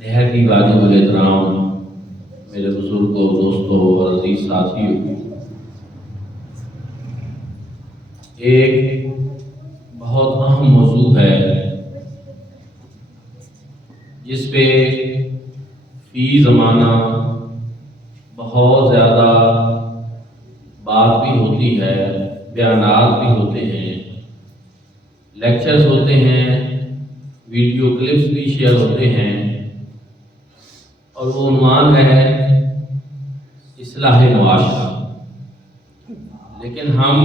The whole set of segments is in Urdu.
نہایت ہی واجب الاحترام میرے بزرگوں، دوستوں اور عزیز ساتھیوں، ایک بہت اہم موضوع ہے جس پہ فی زمانہ بہت زیادہ بات بھی ہوتی ہے، بیانات بھی ہوتے ہیں، لیکچرز ہوتے ہیں، ویڈیو کلپس بھی شیئر ہوتے ہیں، اور وہ عنوان ہے اصلاح معاشرہ۔ لیکن ہم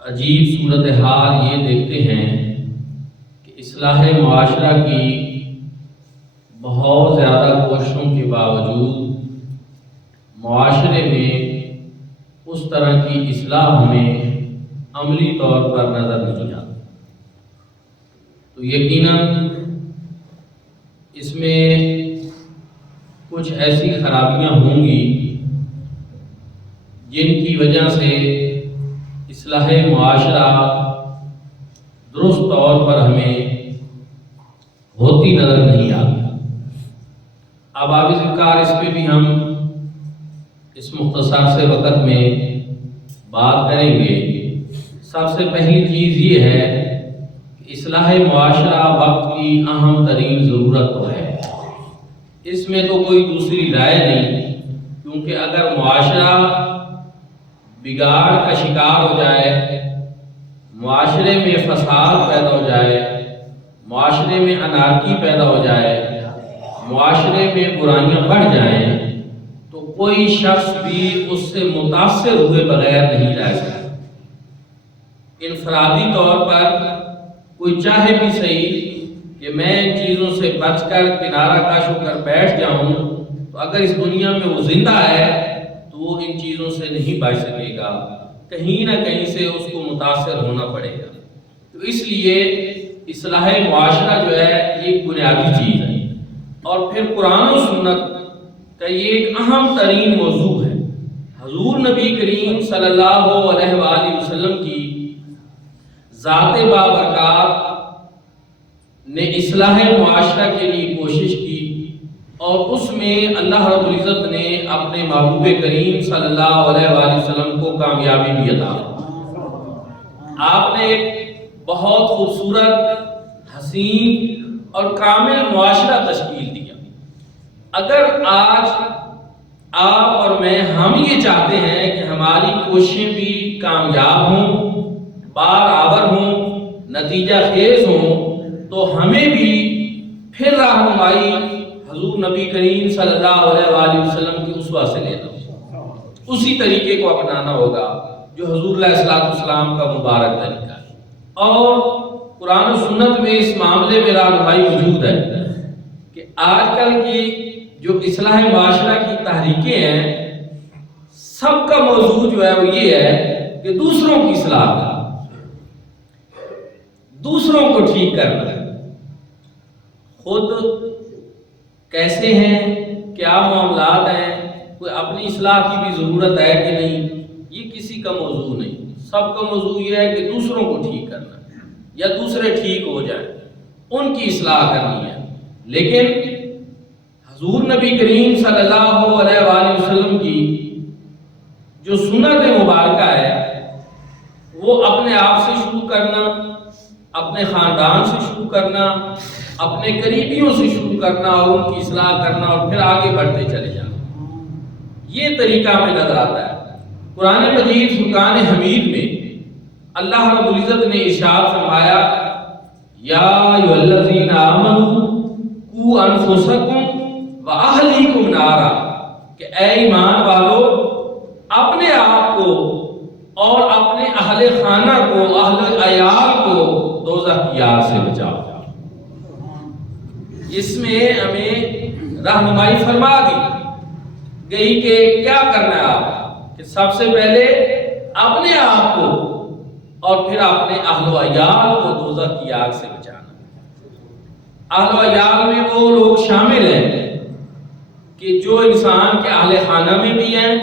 عجیب صورتحال یہ دیکھتے ہیں کہ اصلاح معاشرہ کی بہت زیادہ کوششوں کے باوجود معاشرے میں اس طرح کی اصلاح ہمیں عملی طور پر نظر نہیں آتی۔ تو یقیناً اس میں کچھ ایسی خرابیاں ہوں گی جن کی وجہ سے اصلاح معاشرہ درست طور پر ہمیں ہوتی نظر نہیں آتی۔ اب آپ ذکر اس پہ بھی ہم اس مختصر سے وقت میں بات کریں گے۔ سب سے پہلی چیز یہ ہے کہ اصلاح معاشرہ وقت کی اہم ترین ضرورت تو ہے، اس میں تو کوئی دوسری رائے نہیں، کیونکہ اگر معاشرہ بگاڑ کا شکار ہو جائے، معاشرے میں فساد پیدا ہو جائے، معاشرے میں انارکی پیدا ہو جائے، معاشرے میں برائیاں بڑھ جائیں، تو کوئی شخص بھی اس سے متاثر ہوئے بغیر نہیں رہ سکتا۔ انفرادی طور پر کوئی چاہے بھی صحیح کہ میں ان چیزوں سے بچ کر کنارہ کش ہو کر بیٹھ جاؤں، تو اگر اس دنیا میں وہ زندہ ہے تو وہ ان چیزوں سے نہیں بچ سکے گا، کہیں نہ کہیں سے اس کو متاثر ہونا پڑے گا۔ تو اس لیے اصلاح معاشرہ جو ہے یہ ایک بنیادی چیز ہے، اور پھر قرآن و سنت کا یہ ایک اہم ترین موضوع ہے۔ حضور نبی کریم صلی اللہ علیہ وآلہ وسلم کی ذات بابرکات نے اصلاح معاشرہ کے لیے کوشش کی، اور اس میں اللہ رب العزت نے اپنے محبوب کریم صلی اللہ علیہ وآلہ وسلم کو کامیابی بھی عطا کی۔ آپ نے ایک بہت خوبصورت، حسین اور کامل معاشرہ تشکیل دیا۔ اگر آج آپ اور میں ہم یہ چاہتے ہیں کہ ہماری کوششیں بھی کامیاب ہوں، بارآور ہوں، نتیجہ خیز ہوں، تو ہمیں بھی پھر رہنمائی حضور نبی کریم صلی اللہ علیہ وآلہ وسلم کی اسوہ سے لینا ہوگا، اسی طریقے کو اپنانا ہوگا جو حضور علیہ السلام کا مبارک طریقہ ہے۔ اور قرآن و سنت میں اس معاملے میں رہنمائی موجود ہے کہ آج کل کی جو اصلاح معاشرہ کی تحریکیں ہیں، سب کا موضوع جو ہے وہ یہ ہے کہ دوسروں کی اصلاح کرنا، دوسروں کو ٹھیک کرنا، خود کیسے ہیں، کیا معاملات ہیں، کوئی اپنی اصلاح کی بھی ضرورت ہے کہ نہیں، یہ کسی کا موضوع نہیں۔ سب کا موضوع یہ ہے کہ دوسروں کو ٹھیک کرنا یا دوسرے ٹھیک ہو جائیں، ان کی اصلاح کرنی ہے۔ لیکن حضور نبی کریم صلی اللہ علیہ وآلہ وسلم کی جو سنت مبارکہ ہے، وہ اپنے آپ سے شروع کرنا، اپنے خاندان سے شروع کرنا، اپنے قریبیوں سے شروع کرنا، اور ان کی اصلاح کرنا، اور پھر آگے بڑھتے چلے جانا، یہ طریقہ ہمیں نظر آتا ہے۔ قرآن مجید فرقان حمید میں اللہ رب العزت نے ارشاد فرمایا، یا ایھا الذین آمنوا قوا انفسکم وَأَهْلِكُمْ نَارًا، کہ اے ایمان والو اپنے آپ کو اور اپنے اہل خانہ کو، اہل عیال کو دوزخ کی آگ سے بچاؤ۔ اس میں ہمیں رہنمائی فرما دی گئی کہ کیا کرنا ہے آپ، کہ سب سے پہلے اپنے آپ کو اور پھر اپنے اہل و عیال کو دوزخ کی آگ سے بچانا۔ اہل و عیال میں وہ لوگ شامل ہیں کہ جو انسان کے اہل خانہ میں بھی ہیں،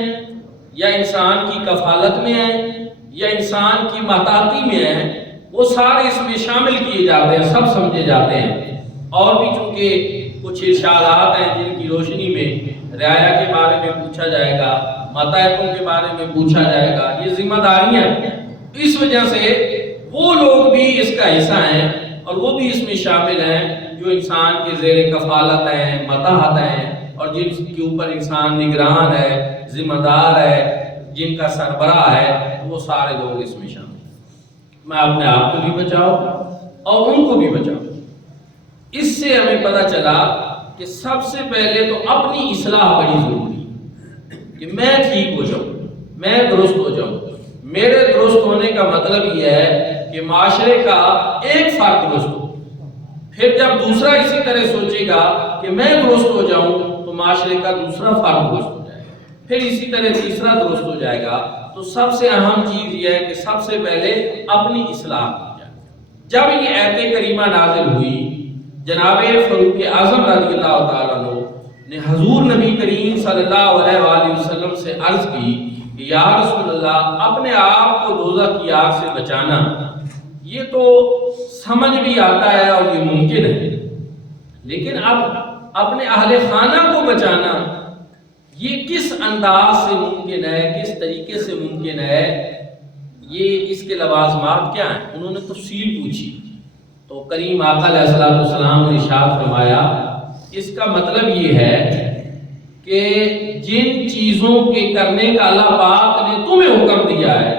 یا انسان کی کفالت میں ہیں، یا انسان کی محتاطی میں ہیں، وہ سارے اس میں شامل کیے جاتے ہیں، سب سمجھے جاتے ہیں۔ اور بھی چونکہ کچھ ارشادات ہیں جن کی روشنی میں رعایا کے بارے میں پوچھا جائے گا، متاعتوں کے بارے میں پوچھا جائے گا، یہ ذمہ داریاں ہیں۔ اس وجہ سے وہ لوگ بھی اس کا حصہ ہیں اور وہ بھی اس میں شامل ہیں جو انسان کے زیر کفالت ہیں، متاحت ہیں، اور جن کے اوپر انسان نگران ہے، ذمہ دار ہے، جن کا سربراہ ہے، وہ سارے لوگ اس میں شامل ہیں۔ میں اپنے آپ کو بھی بچاؤ اور ان کو بھی بچاؤ۔ اس سے ہمیں پتہ چلا کہ سب سے پہلے تو اپنی اصلاح بڑی ضروری ہے کہ میں ٹھیک ہو جاؤں، میں درست ہو جاؤں۔ میرے درست ہونے کا مطلب یہ ہے کہ معاشرے کا ایک فرد درست ہو، پھر جب دوسرا اسی طرح سوچے گا کہ میں درست ہو جاؤں تو معاشرے کا دوسرا فرد درست ہو جائے گا، پھر اسی طرح تیسرا درست ہو جائے گا۔ تو سب سے اہم چیز یہ ہے کہ سب سے پہلے اپنی اصلاح کی جائے۔ جب یہ آیت کریمہ نازل ہوئی، جناب فاروق اعظم رضی اللہ تعالیٰ عنہ نے حضور نبی کریم صلی اللہ علیہ وآلہ وسلم سے عرض کی کہ یا رسول اللہ، اپنے آپ کو دوزخ کی آگ سے بچانا یہ تو سمجھ بھی آتا ہے اور یہ ممکن ہے، لیکن اب اپنے اہل خانہ کو بچانا یہ کس انداز سے ممکن ہے، کس طریقے سے ممکن ہے، یہ اس کے لوازمات کیا ہیں؟ انہوں نے تفصیل پوچھی تو کریم آقا علیہ السلام نے ارشاد فرمایا اس کا مطلب یہ ہے کہ جن چیزوں کے کرنے کا اللہ پاک نے تمہیں حکم دیا ہے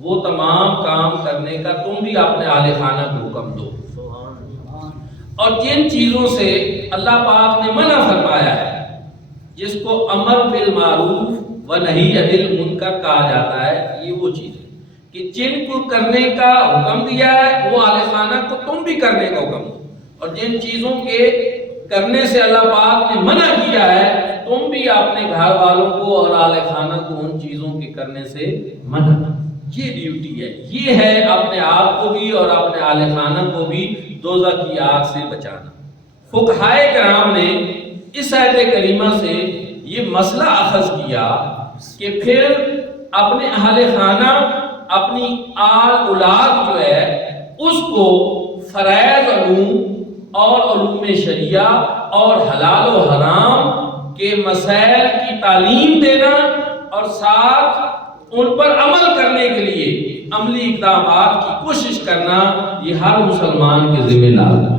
وہ تمام کام کرنے کا تم بھی اپنے اہل خانہ کو حکم دو، اور جن چیزوں سے اللہ پاک نے منع فرمایا ہے، جس کو امر بالمعروف و نہی عن المنکر کہا جاتا ہے، یہ وہ چیز ہے کہ جن کو کرنے کا حکم دیا ہے وہ اہل خانہ کو تم بھی کرنے کا حکم دو، اور جن چیزوں کے کرنے سے اللہ پاک نے منع کیا ہے تم بھی اپنے گھر والوں کو اور اہل خانہ کو ان چیزوں کے کرنے سے منع کرو۔ یہ ڈیوٹی ہے، یہ ہے اپنے آپ کو بھی اور اپنے اہل خانہ کو بھی دوزخ کی آگ سے بچانا۔ فقہائے کرام نے اس آیت کریمہ سے یہ مسئلہ اخذ کیا کہ پھر اپنے اہل خانہ، اپنی آل اولاد جو ہے اس کو فرائض علوم اور علوم شریعہ اور حلال و حرام کے مسائل کی تعلیم دینا اور ساتھ ان پر عمل کرنے کے لیے عملی اقدامات کی کوشش کرنا، یہ ہر مسلمان کے ذمہ داری ہے۔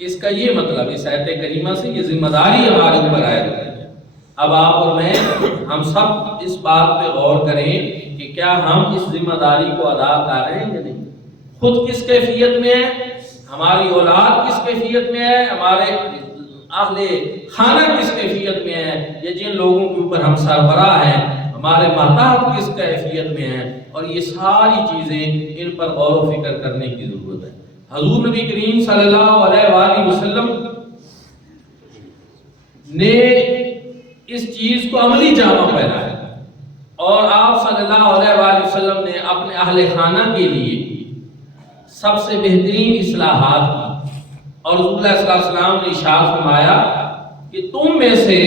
اس کا یہ مطلب اس آیت کریمہ سے یہ ذمہ داری ہمارے اوپر عائد ہوتی ہے۔ اب آپ اور میں ہم سب اس بات پہ غور کریں کہ کیا ہم اس ذمہ داری کو ادا کر رہے ہیں یا نہیں۔ خود کس کیفیت میں ہے، ہماری اولاد کس کیفیت میں ہے، ہمارے اہل خانہ کس کیفیت میں ہے، یا جن لوگوں کے اوپر ہم سربراہ ہیں ہمارے ماتحت کس کیفیت میں ہیں، اور یہ ساری چیزیں ان پر غور و فکر کرنے کی ضرورت ہے۔ حضور نبی کریم صلی اللہ علیہ وآلہ وسلم نے اس چیز کو عملی جامہ پہنایا، اور آپ صلی اللہ علیہ وآلہ وسلم نے اپنے اہل خانہ کے لیے سب سے بہترین اصلاحات کی، اور رسول اللہ صلی اللہ علیہ وسلم نے ارشاد فرمایا کہ تم میں سے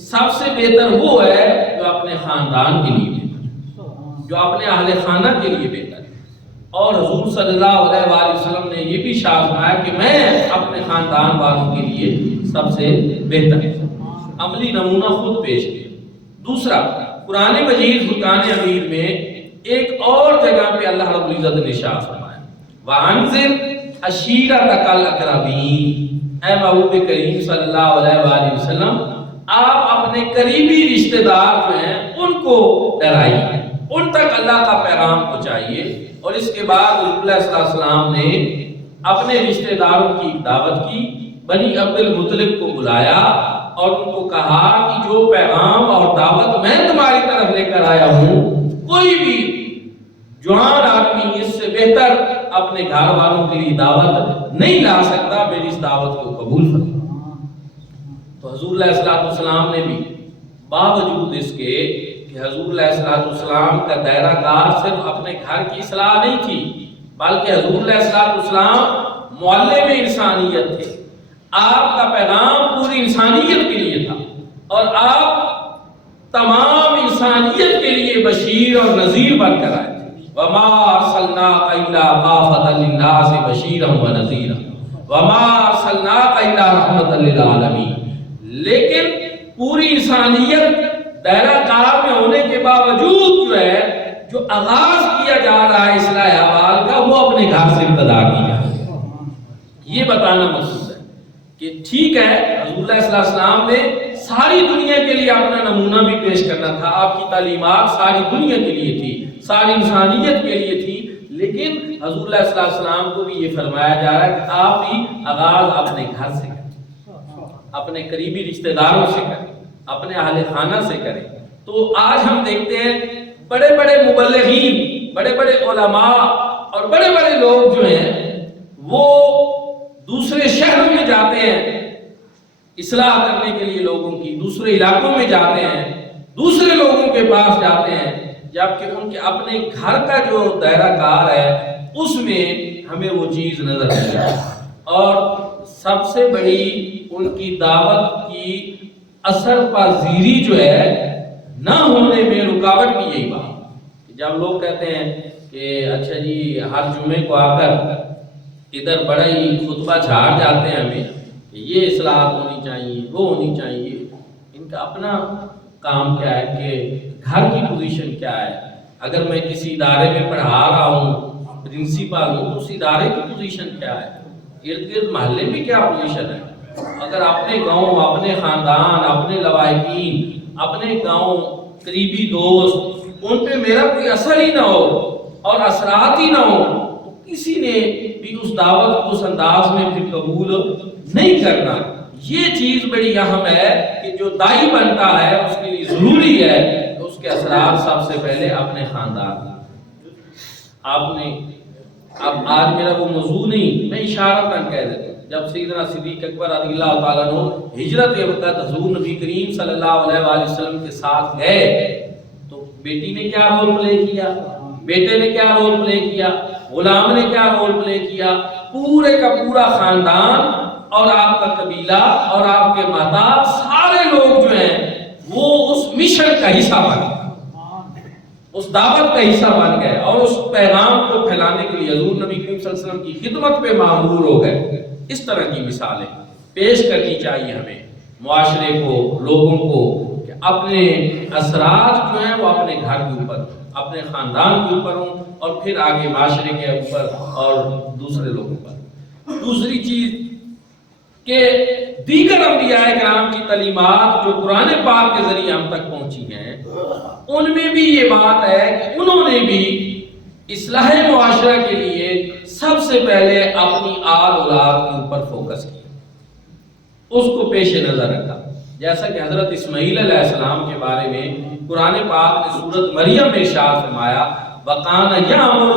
سب سے بہتر وہ ہے جو اپنے خاندان کے لیے بہتر، جو اپنے اہل خانہ کے لیے بہتر ہے۔ اور حضور صلی اللہ علیہ وآلہ وسلم نے یہ بھی ارشاد فرمایا کہ میں اپنے خاندان والوں کے لیے سب سے بہتر ہوں۔ عملی نمونہ خود پیش کیا۔ دوسرا، قرآن مجید فرقان حمید میں ایک اور جگہ پہ اللہ رب العزت نے ارشاد فرمایا وَأَنذِرْ عَشِيرَتَكَ الْأَقْرَبِينَ، اے محبوب کریم صلی اللہ علیہ وآلہ وسلم آپ اپنے قریبی رشتہ دار جو ہیں ان کو ڈرائیے، ان تک اللہ کا پیغام پہنچائیے۔ اور اس کے بعد رسول اللہ صلی اللہ علیہ وسلم نے اپنے رشتہ داروں کی دعوت کی، بنی عبد المطلب کو بلایا اور ان کو کہا کہ جو پیغام اور دعوت میں تمہاری طرف لے کر آیا ہوں، کوئی بھی جوان آدمی اس سے بہتر اپنے گھر والوں کے لیے دعوت نہیں لا سکتا، میری اس دعوت کو قبول فرما۔ تو حضور علیہ الصلوۃ والسلام نے بھی باوجود اس کے کہ حضور علیہ الصلوۃ والسلام کا دائرہ کار صرف اپنے گھر کی اصلاح نہیں تھی، بلکہ حضور علیہ الصلوۃ والسلام معلم انسانیت تھے۔ آپ کا پیغام پوری انسانیت کے لیے تھا، اور آپ تمام انسانیت کے لیے بشیر اور نذیر بن کر آئے تھے۔ وما ارسلناک الا کافۃ للناس بشیرا ونذیرا وما ارسلناک الا رحمۃ للعالمین. لیکن پوری انسانیت دائرہ کار میں ہونے کے باوجود جو ہے جو آغاز کیا جا رہا ہے اصلاح احوال کا وہ اپنے گھر سے ابتدا کی جائے. یہ بتانا مقصود ہے کہ ٹھیک ہے رسول اللہ صلی اللہ علیہ وسلم نے ساری دنیا کے لیے اپنا نمونہ بھی پیش کرنا تھا. آپ کی تعلیمات ساری دنیا کے لیے تھی, ساری انسانیت کے لیے تھی, لیکن حضور اللہ صلی اللہ علیہ وسلم کو بھی یہ فرمایا جا رہا ہے کہ آپ بھی آغاز اپنے گھر سے کریں, اپنے قریبی رشتہ داروں سے کریں, اپنے اہل خانہ سے کریں. تو آج ہم دیکھتے ہیں بڑے بڑے مبلغین, بڑے بڑے علماء اور بڑے بڑے لوگ جو ہیں وہ دوسرے شہروں میں جاتے ہیں اصلاح کرنے کے لیے لوگوں کی, دوسرے علاقوں میں جاتے ہیں, دوسرے لوگوں کے پاس جاتے ہیں, جبکہ ان کے اپنے گھر کا جو دائرہ کار ہے اس میں ہمیں وہ چیز نظر نہیں آتی. اور سب سے بڑی ان کی دعوت کی اثر پذیری جو ہے نہ ہونے میں رکاوٹ بھی یہی بات کہ جب لوگ کہتے ہیں کہ اچھا جی ہر جمعے کو آ کر ادھر بڑا ہی خطبہ جھاڑ جاتے ہیں ہمیں کہ یہ اصلاحات ہونی چاہیے, وہ ہونی چاہیے. ان کا اپنا کام کیا ہے کہ گھر کی پوزیشن کیا ہے. اگر میں کسی ادارے میں پڑھا رہا ہوں, پرنسپل ہوں, تو اس ادارے کی پوزیشن کیا ہے, ارد گرد محلے میں کیا پوزیشن ہے. اگر اپنے گاؤں, اپنے خاندان, اپنے لواحقین, اپنے گاؤں قریبی دوست ان پہ میرا کوئی اثر ہی نہ ہو اور اثرات ہی نہ ہو تو کسی نے بھی اس دعوت کو اس انداز میں پھر قبول نہیں کرنا. یہ چیز بڑی اہم ہے کہ جو دائی بنتا ہے اس کے لیے ضروری ہے کہ اس کے اثرات سب سے پہلے اپنے خاندان. آپ نے اب آج میرا وہ موضوع نہیں, میں اشارتاً کہہ دیتا ہوں. جب سیدنا صدیق اکبر رضی اللہ تعالیٰ عنہ ہجرت کے وقت حضور نبی کریم صلی اللہ علیہ وآلہ وسلم کے ساتھ گئے تو بیٹی نے کیا رول پلے کیا, بیٹے نے کیا رول پلے کیا, غلام نے کیا رول پلے کیا, پورے کا پورا خاندان اور آپ کا قبیلہ اور آپ کے محتاج سارے لوگ جو ہیں وہ اس مشن کا حصہ بن گئے, اس دعوت کا حصہ بن گئے اور اس پیغام کو پھیلانے کے لیے حضور نبی کریم صلی اللہ علیہ وسلم کی خدمت پہ مامور ہو گئے. اس طرح کی مثالیں پیش کرنی چاہیے ہمیں معاشرے کو, لوگوں کو, کہ اپنے اثرات جو ہیں وہ اپنے گھر کے اوپر, اپنے خاندان کے اوپر ہوں اور پھر آگے معاشرے کے اوپر اور دوسرے لوگوں پر. دوسری چیز کہ دیگر انبیاء کرام کی تعلیمات جو قرآن پاک کے ذریعے ہم تک پہنچی ہیں ان میں بھی یہ بات ہے کہ انہوں نے بھی اصلاح معاشرہ کے لیے سب سے پہلے اپنی آل اولاد کے اوپر فوکس کیا, اس کو پیش نظر رکھا. جیسا کہ حضرت اسماعیل علیہ السلام کے بارے میں قرآن پاک نے سورۃ مریم میں ارشاد فرمایا وَقَانَ يَأْمُرُ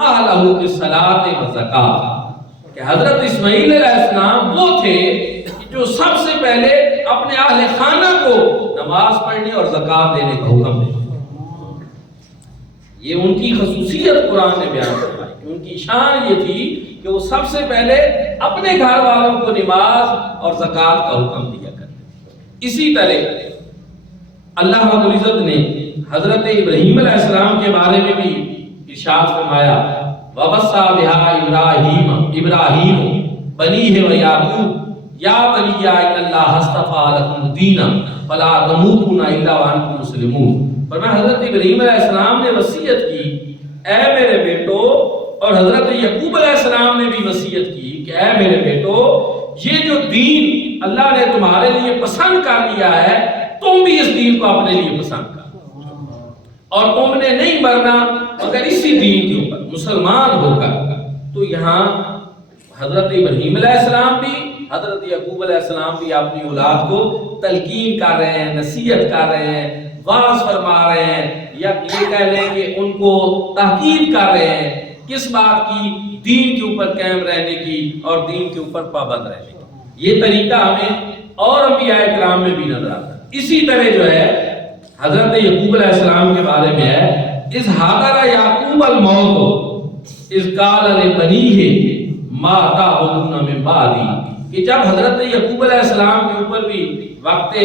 أَهْلَهُ بِالصَّلَاةِ وَالزَّكَاةِ کہ حضرت اسماعیل علیہ السلام وہ تھے جو سب سے پہلے اپنے اہل خانہ کو نماز پڑھنے اور زکوٰۃ دینے کا حکم دیا. یہ ان کی خصوصیت قرآن نے بیان فرمائی, ان کی شان یہ تھی کہ وہ سب سے پہلے اپنے گھر والوں کو نماز اور زکوٰۃ کا حکم دیا کرتے. اسی طرح اللہ رب العزت نے حضرت ابراہیم علیہ السلام کے بارے میں بھی ارشاد فرمایا وَوَصَّىٰ بِهَا إِبْرَاهِيمُ بَنِيهِ وَيَعْقُوبُ يَا بَنِيَّ إِنَّ اللَّهَ اصْطَفَىٰ لَكُمُ الدِّينَ فَلَا تَمُوتُنَّ إِلَّا وَأَنتُم مُّسْلِمُونَ. فرمایا حضرت ابراہیم علیہ السلام نے وصیت کی اے میرے بیٹو, اور حضرت یعقوب علیہ السلام نے بھی وصیت کی کہ اے میرے بیٹو یہ جو دین اللہ نے تمہارے لیے پسند کر لیا ہے تم بھی اس دین کو اپنے لیے پسند کر, اور تم نے نہیں مرنا مگر اسی دین کے اوپر مسلمان ہو کر. تو یہاں حضرت ابراہیم علیہ السلام بھی حضرت یعقوب علیہ السلام بھی اپنی اولاد کو تلقین کر رہے ہیں, نصیحت کر رہے ہیں, واعظ فرما رہے ہیں, یا یہ کہہ لیں کہ ان کو تاکید کر رہے ہیں کس بات کی, دین کے اوپر قائم رہنے کی اور دین کے اوپر پابند رہنے کی. یہ طریقہ ہمیں اور انبیاء کرام میں بھی نظر آتا ہے. اسی طرح جو ہے حضرت یعقوب علیہ السلام کے بارے میں ہے اذ حضر یعقوب الموت اذ قال لبنیہ ما تعبدون من بعدی, کہ جب حضرت یعقوب علیہ السلام کے اوپر بھی وقت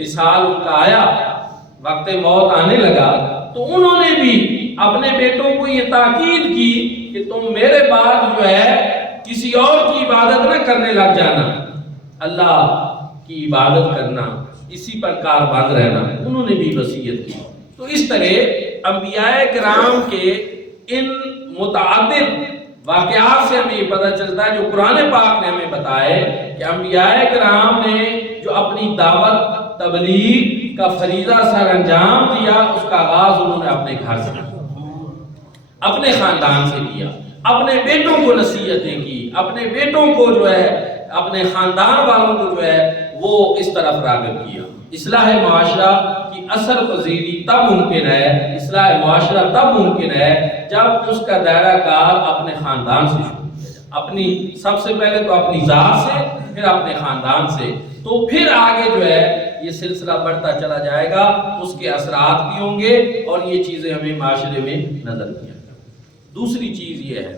وصال ان کا آیا, وقت موت آنے لگا, تو انہوں نے بھی اپنے بیٹوں کو یہ تاکید کی کہ تم میرے بعد جو ہے کسی اور کی عبادت نہ کرنے لگ جانا، اللہ کی عبادت کرنا، اسی پر کاربند رہنا، انہوں نے بھی وصیت کی۔ تو اس طرح انبیاء کرام کے ان متعدد واقعات سے ہمیں یہ پتہ چلتا ہے جو قرآن پاک نے ہمیں بتائے کہ انبیاء کرام نے جو اپنی دعوت تبلیغ کا فریضہ سر انجام دیا، اس کا آغاز انہوں نے اپنے گھر سے، اپنے خاندان سے کیا، اپنے بیٹوں کو نصیحتیں کی، اپنے بیٹوں کو جو ہے اپنے خاندان والوں کو جو ہے وہ اس طرف راغب کیا۔ اصلاح معاشرہ کی اثر پذیری تب ممکن ہے، اصلاح معاشرہ تب ممکن ہے جب اس کا دائرہ کار اپنے خاندان سے شروع کیا جائے، اپنی سب سے پہلے تو اپنی ذات سے، پھر اپنے خاندان سے، تو پھر آگے جو ہے یہ سلسلہ بڑھتا چلا جائے گا، اس کے اثرات بھی ہوں گے اور یہ چیزیں ہمیں معاشرے میں نظر کیا جائے۔ دوسری چیز یہ ہے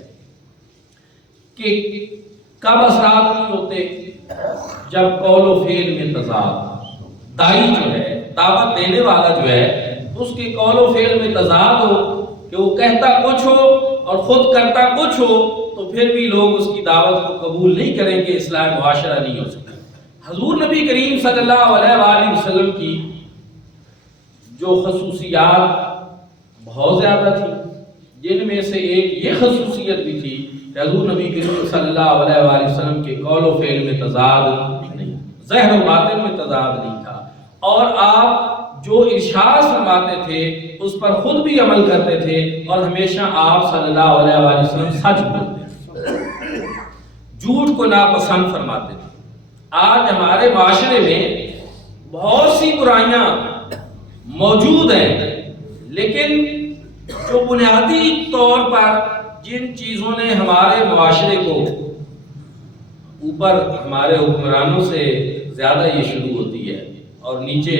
کہ کب اثرات نہیں ہوتے؟ جب قول و فعل میں تضاد، داعی جو ہے، دعوت دینے والا جو ہے، اس کے قول و فعل میں تضاد ہو کہ وہ کہتا کچھ ہو اور خود کرتا کچھ ہو، تو پھر بھی لوگ اس کی دعوت کو قبول نہیں کریں گے، اصلاح معاشرہ نہیں ہو سکتا۔ حضور نبی کریم صلی اللہ علیہ وآلہ وسلم کی جو خصوصیات بہت زیادہ تھی، جن میں سے ایک یہ خصوصیت بھی تھی کہ حضور نبی کریم صلی اللہ علیہ وآلہ وسلم کے قول و فعل میں تضاد نہیں، ظاہر و باطن میں تضاد نہیں تھا، اور آپ جو ارشاد فرماتے تھے اس پر خود بھی عمل کرتے تھے، اور ہمیشہ آپ صلی اللہ علیہ وآلہ وسلم سچ بولتے تھے، جھوٹ کو ناپسند فرماتے تھے۔ آج ہمارے معاشرے میں بہت سی برائیاں موجود ہیں، لیکن جو بنیادی طور پر جن چیزوں نے ہمارے معاشرے کو اوپر ہمارے حکمرانوں سے زیادہ یہ شروع ہوتی ہے اور نیچے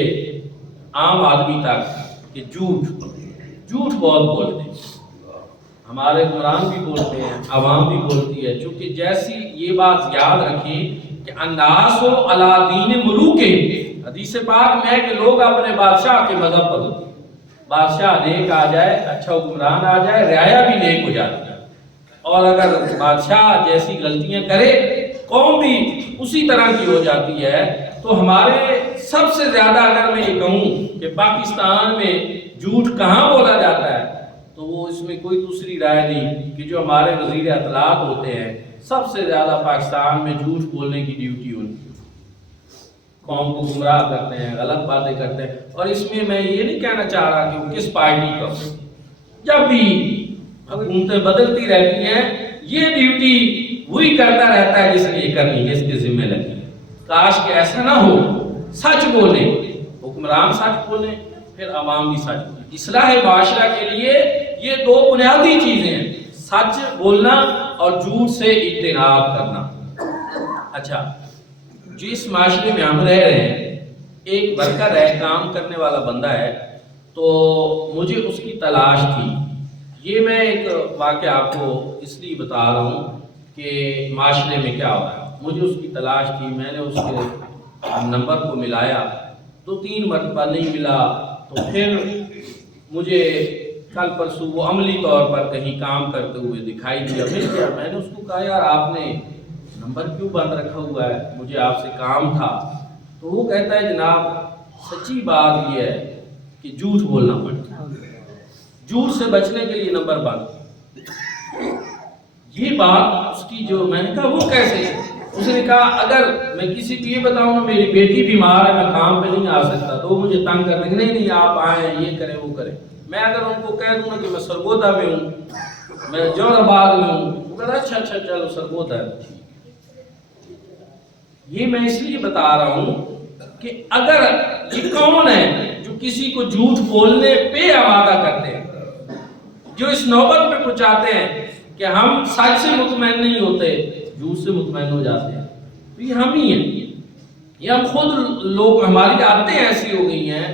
عام آدمی تک، کہ جھوٹ بہت بولتے ہیں، ہمارے حکمران بھی بولتے ہیں، عوام بھی بولتی ہے، چونکہ جیسی یہ بات یاد رکھیں کہ الناس علی دین ملوکہ، حدیث پاک میں ہے کہ لوگ اپنے بادشاہ کے مذہب پر ہوتے ہیں، بادشاہ نیک آ جائے، اچھا حکمران آ جائے، رعایا بھی نیک ہو جاتی ہے، اور اگر بادشاہ جیسی غلطیاں کرے قوم بھی اسی طرح کی ہو جاتی ہے۔ تو ہمارے سب سے زیادہ اگر میں یہ کہوں کہ پاکستان میں جھوٹ کہاں بولا جاتا ہے، تو وہ اس میں کوئی دوسری رائے نہیں کہ جو ہمارے وزیر اطلاعات ہوتے ہیں، سب سے زیادہ پاکستان میں جھوٹ بولنے کی ڈیوٹی ان کی، قوم کو گمراہ کرتے ہیں، غلط باتیں کرتے ہیں۔ اور اس میں یہ نہیں کہنا چاہ رہا کہ وہ کس پارٹی کا ہو، جب بھی حکومتیں بدلتی رہتی ہیں یہ ڈیوٹی وہی کرتا رہتا ہے جس نے یہ کرنی ہے، اس کے ذمہ لگی ہے۔ کاش کہ ایسا نہ ہو، سچ بولیں، حکمران سچ بولیں، پھر عوام بھی سچ بولیں۔ اصلاح معاشرہ کے لیے یہ دو بنیادی چیزیں ہیں، سچ بولنا اور جھوٹ سے اجتناب کرنا۔ اچھا، جس معاشرے میں ہم رہ رہے ہیں، ایک ورکر ہے، کام کرنے والا بندہ ہے، تو مجھے اس کی تلاش تھی۔ یہ میں ایک واقعہ آپ کو اس لیے بتا رہا ہوں کہ معاشرے میں کیا ہو رہا ہے۔ مجھے اس کی تلاش تھی، میں نے اس کے نمبر کو ملایا، 2-3 مرتبہ نہیں ملا، تو پھر مجھے کل پرسوں وہ عملی طور پر کہیں کام کرتے ہوئے دکھائی دیا، مل گیا۔ میں نے اس کو کہا یار آپ نے نمبر کیوں بند رکھا ہوا ہے، مجھے آپ سے کام تھا۔ تو وہ کہتا ہے جناب سچی بات یہ ہے کہ جھوٹ بولنا پڑتا ہے، جھوٹ سے بچنے کے لیے نمبر بند۔ یہ بات اس کی جو میں نے کہا وہ کیسے؟ اس نے کہا اگر میں کسی کو یہ بتاؤں نا میری بیٹی بیمار ہے، میں کام پہ نہیں آ سکتا، تو وہ مجھے تنگ کرنے کہ نہیں آپ آئیں، یہ کریں وہ کریں۔ میں اگر ان کو کہہ دوں نا کہ میں سرگودا میں ہوں، میں جوہر آباد میں ہوں، وہ کہتا اچھا چلو سرگودا ہے۔ یہ میں اس لیے بتا رہا ہوں کہ اگر یہ کون ہے جو کسی کو جھوٹ بولنے پہ آمادہ کرتے ہیں، جو اس نوبت میں پہنچاتے ہیں کہ ہم سچ سے مطمئن نہیں ہوتے، جھوٹ سے مطمئن ہو جاتے ہیں، تو یہ ہم ہی ہیں، یہ ہم خود لوگ، ہماری عادتیں ایسی ہو گئی ہیں،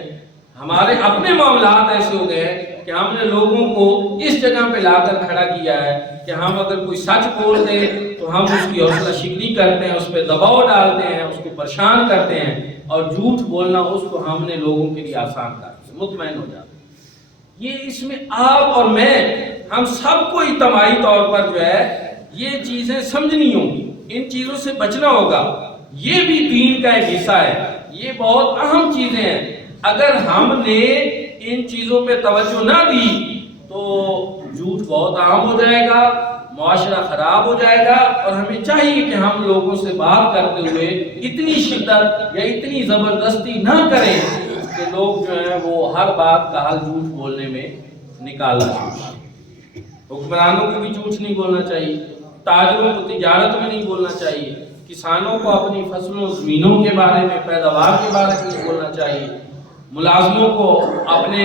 ہمارے اپنے معاملات ایسے ہو گئے ہیں کہ ہم نے لوگوں کو اس جگہ پہ لا کر کھڑا کیا ہے کہ ہم اگر کوئی سچ بول دے تو ہم اس کی حوصلہ شکنی کرتے ہیں، اس پہ دباؤ ڈالتے ہیں، اس کو پریشان کرتے ہیں، اور جھوٹ بولنا اس کو ہم نے لوگوں کے لیے آسان کر دیا، مطمئن ہو جاتے ہیں۔ یہ اس میں آپ اور میں ہم سب کو اجتماعی طور پر جو ہے یہ چیزیں سمجھنی ہوں گی، ان چیزوں سے بچنا ہوگا۔ یہ بھی دین کا ایک حصہ ہے، یہ بہت اہم چیزیں ہیں۔ اگر ہم نے ان چیزوں پہ توجہ نہ دی تو جھوٹ بہت عام ہو جائے گا، معاشرہ خراب ہو جائے گا، اور ہمیں چاہیے کہ ہم لوگوں سے بات کرتے ہوئے اتنی شدت یا اتنی زبردستی نہ کریں کہ لوگ جو ہیں وہ ہر بات کا حل جھوٹ بولنے میں نکالنا چاہیے۔ حکمرانوں کو بھی جھوٹ نہیں بولنا چاہیے، تاجروں کو تجارت میں نہیں بولنا چاہیے، کسانوں کو اپنی فصلوں زمینوں کے بارے میں، پیداوار کے بارے میں نہیں بولنا چاہیے، ملازموں کو اپنے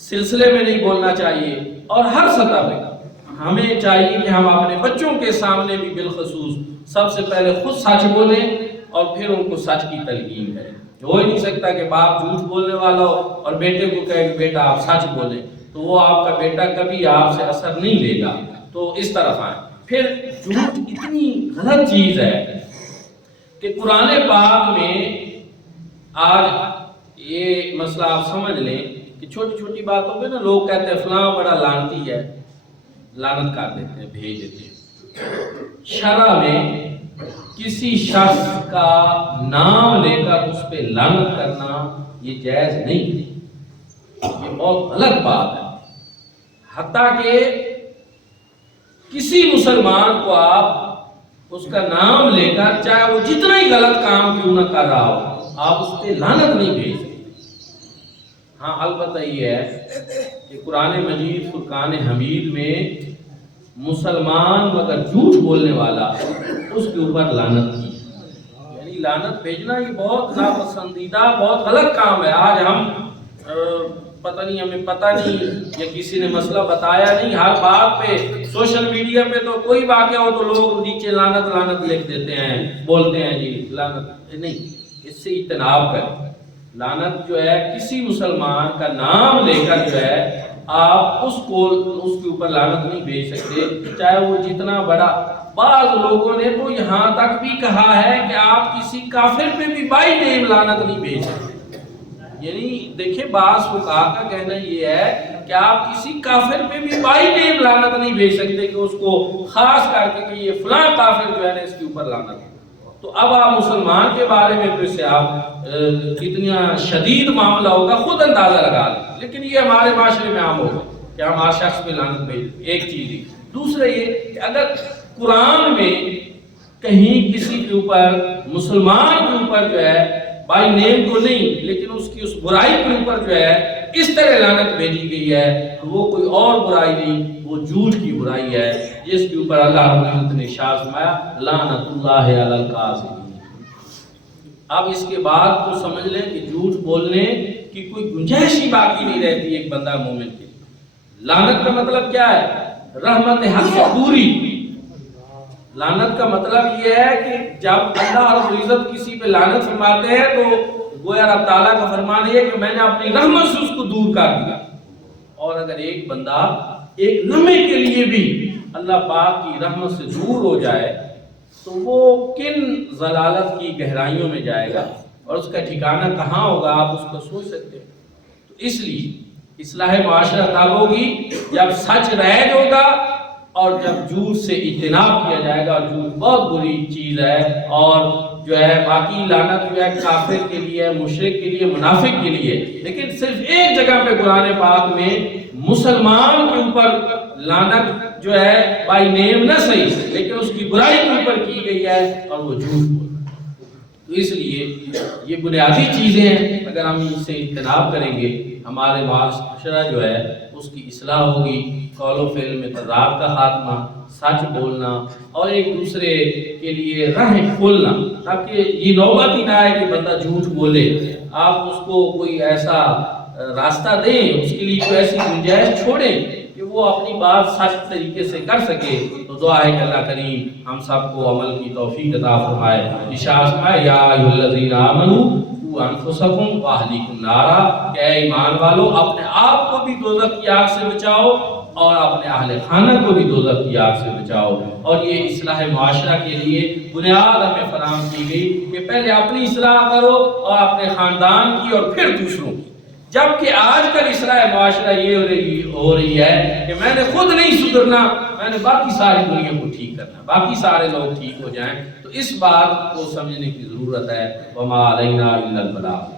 سلسلے میں نہیں بولنا چاہیے، اور ہر سطح پہ ہمیں چاہیے کہ ہم اپنے بچوں کے سامنے بھی بالخصوص سب سے پہلے خود سچ بولیں اور پھر ان کو سچ کی تلقین کریں۔ ہو ہی نہیں سکتا کہ باپ جھوٹ بولنے والا ہو اور بیٹے کو کہے کہ بیٹا آپ سچ بولیں، تو وہ آپ کا بیٹا کبھی آپ سے اثر نہیں لے گا۔ تو اس طرف آئیں۔ پھر جھوٹ اتنی غلط چیز ہے کہ قرآن پاک میں آج یہ مسئلہ آپ سمجھ لیں کہ چھوٹی چھوٹی باتوں پہ نا لوگ کہتے ہیں فلاں بڑا لعنتی ہے، لعنت کر دیتے ہیں، بھیج دیتے ہیں۔ شرع میں کسی شخص کا نام لے کر اس پہ لعنت کرنا یہ جائز نہیں ہے، یہ بہت غلط بات ہے۔ حتیٰ کہ کسی مسلمان کو آپ اس کا نام لے کر چاہے وہ جتنا ہی غلط کام کیوں نہ کر رہا ہو، آپ اس پہ لعنت نہیں بھیج سکتے۔ ہاں البتہ یہ ہے کہ قرآن مجید فرقان حمید میں مسلمان مگر جھوٹ بولنے والا اس کے اوپر لعنت کی، یعنی لعنت بھیجنا یہ بہت ناپسندیدہ بہت غلط کام ہے۔ آج ہم پتہ نہیں، ہمیں پتہ نہیں یا کسی نے مسئلہ بتایا نہیں، ہر بات پہ سوشل میڈیا پہ تو کوئی واقعہ ہو تو لوگ نیچے لعنت لعنت لکھ دیتے ہیں، بولتے ہیں جی لعنت نہیں۔ اس سے اجتناب کریں۔ لعنت جو ہے کسی مسلمان کا نام لے کر جو ہے آپ اس کے اوپر لعنت نہیں بھیج سکتے، چاہے وہ جتنا بڑا۔ بعض لوگوں نے تو یہاں تک بھی کہا ہے کہ آپ کسی کافر پہ بھی بائی نیم لعنت نہیں بھیج سکتے۔ یعنی دیکھیں بعض فقہا کا کہنا یہ ہے کہ آپ کسی کافر پہ بھی بائی نیم لعنت نہیں بھیج سکتے کہ اس کو خاص کر کے کہ یہ فلاں کافر جو ہے نا اس کے اوپر لعنت ہے۔ تو اب آپ مسلمان کے بارے میں تو اس سے آپ کتنا شدید معاملہ ہوگا خود اندازہ لگا لیں، لیکن یہ ہمارے معاشرے میں عام ہوگا کہ ہم ہر شخص پہ لعنت بھیجیں، ایک چیز ہی۔ دوسرا یہ کہ اگر قرآن میں کہیں کسی کے اوپر مسلمان کے اوپر جو ہے بائی نیم تو نہیں لیکن اس کی اس برائی کے اوپر جو ہے اس طرح لعنت بھیجی گئی ہے تو وہ کوئی اور برائی نہیں، وہ جھوٹ کی برائی ہے جس کے اوپر اللہ رب العزت نے ارشاد فرمایا لعنت اللہ علی الکاذبین۔ اب اس کے بعد تو سمجھ لیں کہ جھوٹ بولنے کی کوئی گنجائش ہی باقی نہیں رہتی ایک بندہ مومن کے لیے۔ لعنت کا مطلب کیا ہے؟ رحمت حق سے دوری۔ لعنت کا مطلب یہ ہے کہ جب اللہ رب العزت کسی پہ لعنت فرماتے ہیں تو گویا رب تعالیٰ کا فرمان یہ ہے کہ میں نے اپنی رحمت سے اس کو دور کر دیا۔ اور اگر ایک بندہ ایک لمحے کے لیے بھی اللہ پاک کی رحمت سے دور ہو جائے تو وہ کن ضلالت کی گہرائیوں میں جائے گا اور اس کا ٹھکانہ کہاں ہوگا، آپ اس کو سوچ سکتے ہیں۔ تو اس لیے اصلاح معاشرہ تب ہوگی جب سچ رائج ہوگا اور جب جھوٹ سے اجتناب کیا جائے گا۔ اور جھوٹ بہت بری چیز ہے، اور جو ہے باقی لعنت جو ہے کافر کے لیے، مشرک کے لیے، منافق کے لیے، لیکن صرف ایک جگہ پہ قرآن پاک میں مسلمان کے اوپر لعنت جو ہے بائی نیم نہ صحیح لیکن اس کی برائی کے اوپر کی گئی ہے اور وہ جھوٹ بول۔ تو اس لیے یہ بنیادی چیزیں ہیں، اگر ہم ان سے اجتناب کریں گے ہمارے معاشرہ جو ہے اس کی اصلاح ہوگی، قول و فعل میں تضاد کا خاتمہ، سچ بولنا اور ایک دوسرے کے لیے راہ کھولنا، تاکہ یہ نوبت ہی نہ آئے کہ بندہ جھوٹ بولے۔ آپ اس کو کوئی ایسا راستہ دیں، اس کے لیے کوئی ایسی گنجائش چھوڑیں کہ وہ اپنی بات سچ طریقے سے کر سکے۔ تو دعا ہے کہ اللہ کریم ہم سب کو عمل کی توفیق عطا فرمائے۔ ارشاد فرمائے یا ایھا الذین آمنوا قوا انفسکم واہلیکم نارا، کہ اے ایمان والو اپنے آپ کو بھی دوزخ کی آگ سے بچاؤ اور اپنے اہل خانہ کو بھی دوزخ کی آگ سے بچاؤ۔ اور یہ اصلاح معاشرہ کے لیے بنیاد ہمیں فراہم کی گئی کہ پہلے اپنی اصلاح کرو اور اپنے خاندان کی اور پھر دوسروں کی۔ جبکہ آج کل اصلاح معاشرہ یہ ہو رہی ہے کہ میں نے خود نہیں سدھرنا، میں نے باقی ساری دنیا کو ٹھیک کرنا، باقی سارے لوگ ٹھیک ہو جائیں۔ تو اس بات کو سمجھنے کی ضرورت ہے۔ وما علینا الا البلاغ۔